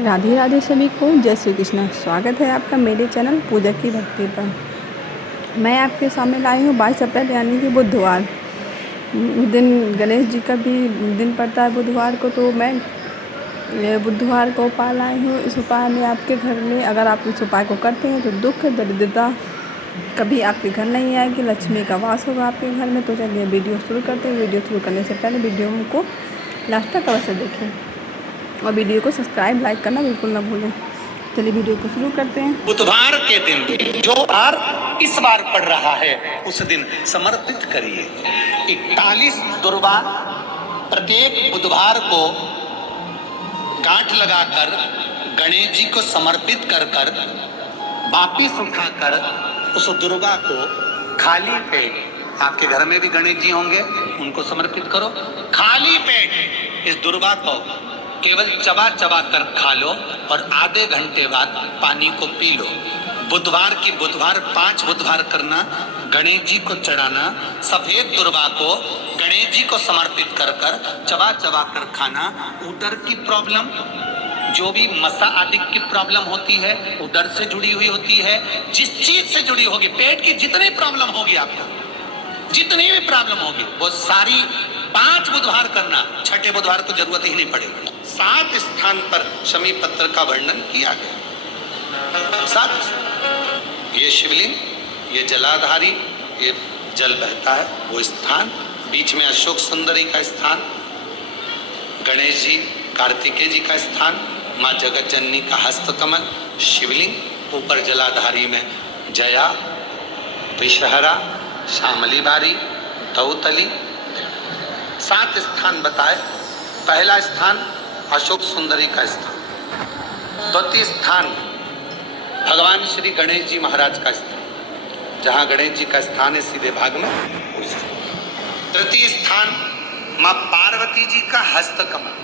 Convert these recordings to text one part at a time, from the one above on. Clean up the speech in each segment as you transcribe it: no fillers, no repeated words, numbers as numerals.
राधे राधे सभी को, जय श्री कृष्ण। स्वागत है आपका मेरे चैनल पूजा की भक्ति पर। मैं आपके सामने लाई हूँ 22 अप्रैल यानी कि बुधवार। उस दिन गणेश जी का भी दिन पड़ता है बुधवार को, तो मैं बुधवार को उपाय लाई हूँ। इस उपाय में आपके घर में अगर आप इस उपाय को करते हैं तो दुख दरिद्रता कभी आपके घर नहीं आएगी, लक्ष्मी का वास होगा आपके घर में। तो चलिए वीडियो शुरू करते हैं। वीडियो शुरू करने से पहले वीडियो को लास्ट तक अवश्य देखें और वीडियो को सब्सक्राइब लाइक करना बिल्कुल ना भूलें। चलिए वीडियो को शुरू करते हैं। बुधवार के दिन जो बार इस बार पड़ रहा है उस दिन समर्पित करिए 41 दुर्वा प्रत्येक बुधवार को गांठ लगाकर गणेश जी को समर्पित कर कर वापिस उठाकर उस दुर्वा को खाली पेट, आपके घर में भी गणेश जी होंगे उनको समर्पित करो, खाली पेट इस दुर्वा को केवल चबा चबा कर खा लो और आधे घंटे बाद पानी को पी लो। बुधवार की बुधवार 5 बुधवार करना, गणेश जी को चढ़ाना, सफेद दुर्वा को गणेश जी को समर्पित कर कर चबा चबा कर खाना। उदर की प्रॉब्लम, जो भी मसा आदि की प्रॉब्लम होती है उदर से जुड़ी हुई होती है, जिस चीज से जुड़ी होगी, पेट की जितनी प्रॉब्लम होगी आपको, जितनी भी प्रॉब्लम होगी वो सारी 5 बुधवार करना, छठे बुधवार को जरूरत ही नहीं पड़ेगी। 7 स्थान पर शमी पत्र का वर्णन किया गया। 7 ये शिवलिंग, ये जलाधारी, ये जल बहता है वो स्थान, बीच में अशोक सुंदरी का स्थान, गणेश जी कार्तिकेय जी का स्थान, माँ जगत जननी का हस्त कमल, शिवलिंग, ऊपर जलाधारी में जया, विषहरा, श्यामली बारी, तौतली। 7 स्थान बताए। पहला स्थान अशोक सुंदरी का स्थान, द्वितीय स्थान भगवान श्री गणेश जी महाराज का स्थान, जहां गणेश जी का स्थान है सीधे भाग में, तृतीय स्थान मां पार्वती जी का हस्त कमल,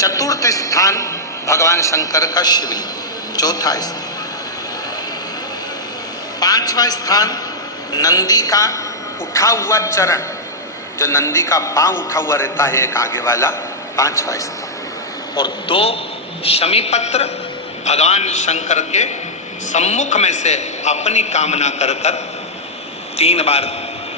चतुर्थ स्थान भगवान शंकर का शिवलिंग, चौथा स्थान, 5वां स्थान नंदी का उठा हुआ चरण, जो नंदी का पांव उठा हुआ रहता है एक आगे वाला, 5वां स्थान, और 2 शमी पत्र भगवान शंकर के सम्मुख में से अपनी कामना कर कर 3 बार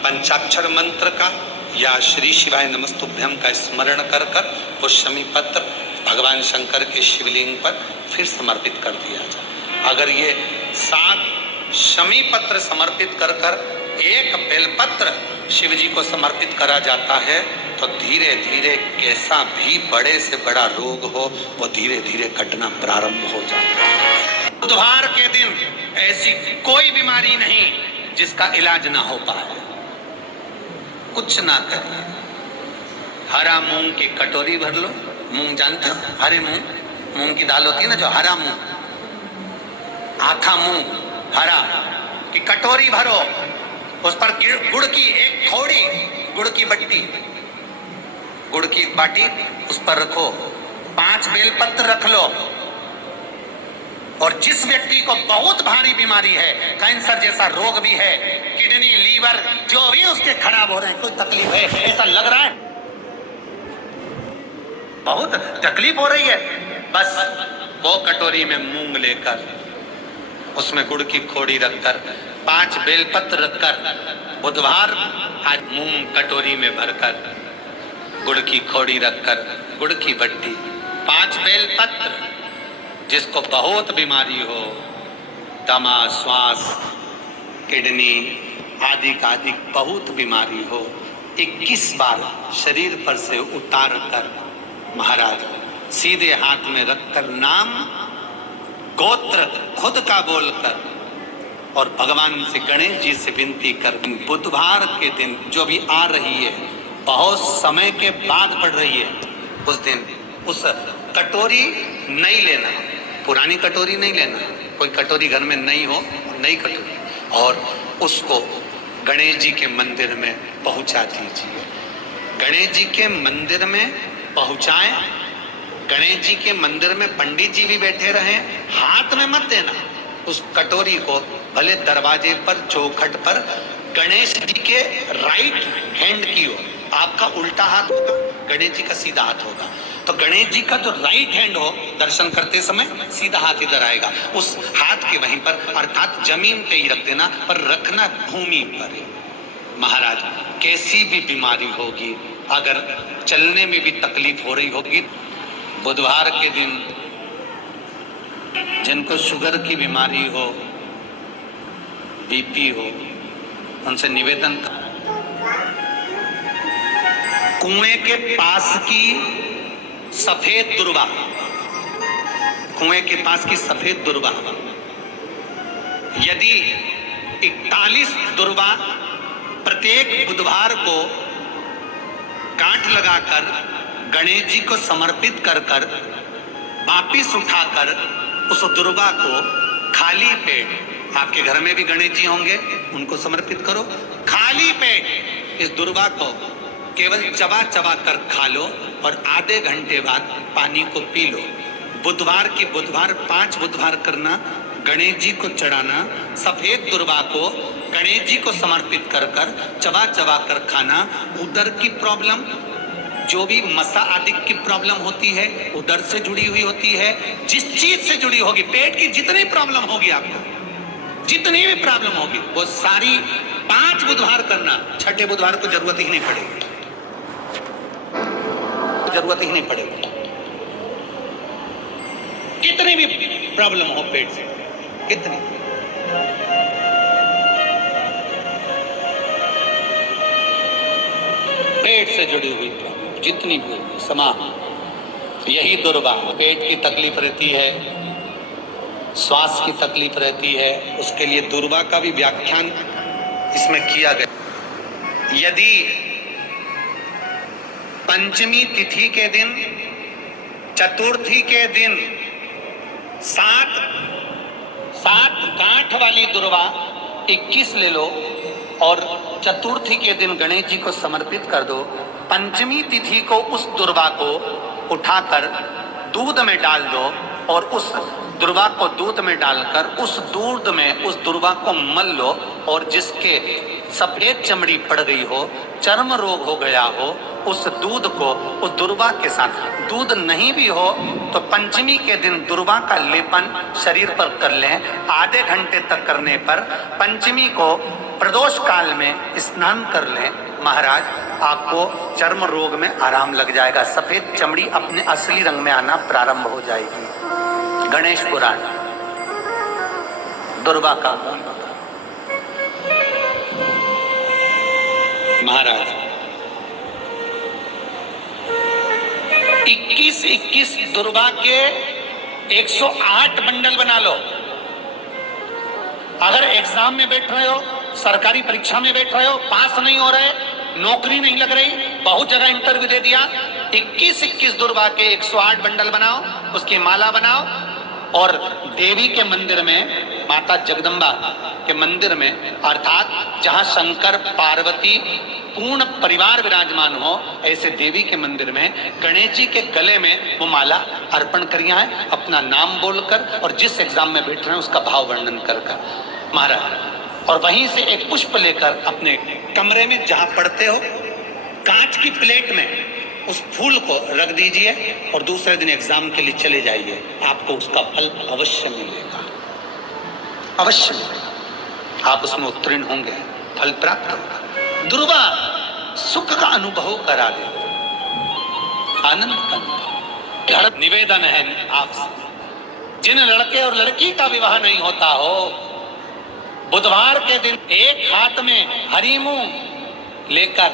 पंचाक्षर मंत्र का या श्री शिवाय नमस्तुभ्यम का स्मरण कर कर वो शमी पत्र भगवान शंकर के शिवलिंग पर फिर समर्पित कर दिया जाए। अगर ये 7 शमी पत्र समर्पित कर कर 1 बेलपत्र शिव जी को समर्पित करा जाता है तो धीरे धीरे कैसा भी बड़े से बड़ा रोग हो वो धीरे धीरे कटना प्रारंभ हो जाता है। बुधवार के दिन ऐसी कोई बीमारी नहीं जिसका इलाज ना हो पाए। कुछ ना करिए, हरा मूंग की कटोरी भर लो, मूंग जानते हो, हरे मूंग, मूंग की दाल होती है ना, जो हरा मूंग, आखा मूंग हरा की कटोरी भरो, उस पर गुड़ की एक थोड़ी, गुड़ की बट्टी, गुड़ की एक बाटी उस पर रखो, 5 बेलपत्र रख लो, और जिस व्यक्ति को बहुत भारी बीमारी है, कैंसर जैसा रोग भी है, किडनी लीवर जो भी उसके खराब हो रहे हैं, कोई तकलीफ है, ऐसा लग रहा है बहुत तकलीफ हो रही है, बस वो कटोरी में मूंग लेकर उसमें गुड़ की खोड़ी रखकर 5 बेलपत्र रखकर बुधवार आज मूंग कटोरी में भरकर गुड़ की खोड़ी रखकर गुड़ की बट्टी 5 बेलपत्र, जिसको बहुत बीमारी हो, दमा, श्वास, किडनी आदि का आदि बहुत बीमारी हो, 21 बार शरीर पर से उतार कर महाराज सीधे हाथ में रखकर नाम गोत्र खुद का बोलकर और भगवान से गणेश जी से विनती कर, बुधवार के दिन जो भी आ रही है, बहुत समय के बाद पड़ रही है, उस दिन उस कटोरी नहीं लेना, पुरानी कटोरी नहीं लेना, कोई कटोरी घर में नहीं हो, नई कटोरी, और उसको गणेश जी के मंदिर में पहुंचा दीजिए। गणेश जी के मंदिर में पहुंचाएं, गणेश जी के मंदिर में पंडित जी भी बैठे रहें, हाथ में मत देना उस कटोरी को, भले दरवाजे पर चौखट पर गणेश जी के राइट हैंड की ओर, आपका उल्टा हाथ होगा, गणेश जी का सीधा हाथ होगा, तो गणेश जी का जो राइट हैंड हो, दर्शन करते समय सीधा हाथ इधर आएगा, उस हाथ के वहीं पर अर्थात जमीन पे ही रख देना, पर रखना भूमि पर। महाराज कैसी भी बीमारी होगी, अगर चलने में भी तकलीफ हो रही होगी, बुधवार के दिन जिनको शुगर की बीमारी हो, बीपी हो, उनसे निवेदन कर, कुएं के पास की सफेद दुर्वा, कुएं के पास की सफेद दुर्वा, यदि 41 दुर्वा प्रत्येक बुधवार को गांठ लगाकर गणेश जी को समर्पित कर कर वापिस उठाकर उस दुर्वा को खाली पेट, आपके घर में भी गणेश जी होंगे, उनको समर्पित करो, खाली पेट इस दुर्वा को केवल चबा चबा कर खा लो और आधे घंटे बाद पानी को पी लो। बुधवार की बुधवार 5 बुधवार करना, गणेश जी को चढ़ाना, सफेद दुर्वा को गणेश जी को समर्पित कर कर चबा चबा कर खाना। उदर की प्रॉब्लम, जो भी मसा आदि की प्रॉब्लम होती है, उदर से जुड़ी हुई होती है, जिस चीज से जुड़ी होगी, पेट की जितनी प्रॉब्लम होगी, आपको जितनी भी प्रॉब्लम होगी, वो सारी 5 बुधवार करना। छठे बुधवार को जरूरत ही नहीं पड़ेगी, जरूरत ही नहीं पड़ेगी। कितनी भी प्रॉब्लम हो पेट से, कितनी, पेट से जुड़ी हुई प्रॉब्लम जितनी भी होगी, समा, यही दुर्वा, पेट की तकलीफ रहती है, श्वास की तकलीफ रहती है, उसके लिए दुर्वा का भी व्याख्यान इसमें किया गया। यदि पंचमी तिथि के दिन, चतुर्थी के दिन 7 गांठ वाली दुर्वा 21 ले लो और चतुर्थी के दिन गणेश जी को समर्पित कर दो। पंचमी तिथि को उस दुर्वा को उठाकर दूध में डाल दो और उस दुर्वा को दूध में डालकर उस दूध में उस दुर्वा को मल लो, और जिसके सफेद चमड़ी पड़ गई हो, चर्म रोग हो गया हो, उस दूध को उस दुर्वा के साथ, दूध नहीं भी हो तो पंचमी के दिन दुर्वा का लेपन शरीर पर कर लें। आधे घंटे तक करने पर पंचमी को प्रदोष काल में स्नान कर लें। महाराज आपको चर्म रोग में आराम लग जाएगा, सफेद चमड़ी अपने असली रंग में आना प्रारंभ हो जाएगी। गणेश पुराण, दुर्वा का महाराज 21 दुर्वा के 108 बंडल बना लो। अगर एग्जाम में बैठ रहे हो, सरकारी परीक्षा में बैठ रहे हो, पास नहीं हो रहे, नौकरी नहीं लग रही, बहुत जगह इंटरव्यू दे दिया, 21 दुर्वा के 108 बंडल बनाओ, उसकी माला बनाओ और देवी के मंदिर में, माता जगदम्बा के मंदिर में, अर्थात जहां शंकर पार्वती पूर्ण परिवार विराजमान हो, ऐसे देवी के मंदिर में गणेश जी के गले में वो माला अर्पण करिया है, अपना नाम बोलकर और जिस एग्जाम में बैठ रहे हैं उसका भाव वर्णन कर महाराज। और वहीं से एक पुष्प लेकर अपने कमरे में जहां पढ़ते हो, कांच की प्लेट में उस फूल को रख दीजिए और दूसरे दिन एग्जाम के लिए चले जाइए, आपको उसका फल अवश्य मिलेगा, अवश्य मिलेगा, आप उसमें उत्तीर्ण होंगे, फल प्राप्त होगा। दुर्वा सुख का अनुभव करा दे, आनंद का अनुभव। घर निवेदन है आपसे, जिन लड़के और लड़की का विवाह नहीं होता हो, बुधवार के दिन एक हाथ में हरी मूंग लेकर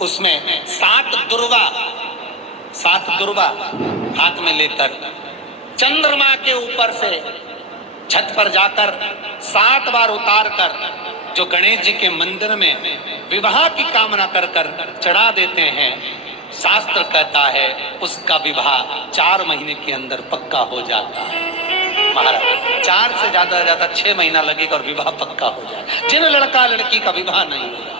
उसमें 7 दुर्वा हाथ में लेकर चंद्रमा के ऊपर से छत पर जाकर 7 बार उतार कर जो गणेश जी के मंदिर में विवाह की कामना कर कर चढ़ा देते हैं, शास्त्र कहता है उसका विवाह 4 महीने के अंदर पक्का हो जाता है। महाराज 4 से ज्यादा 6 महीना लगेगा और विवाह पक्का हो जाएगा। जिन लड़का लड़की का विवाह नहीं हो रहा,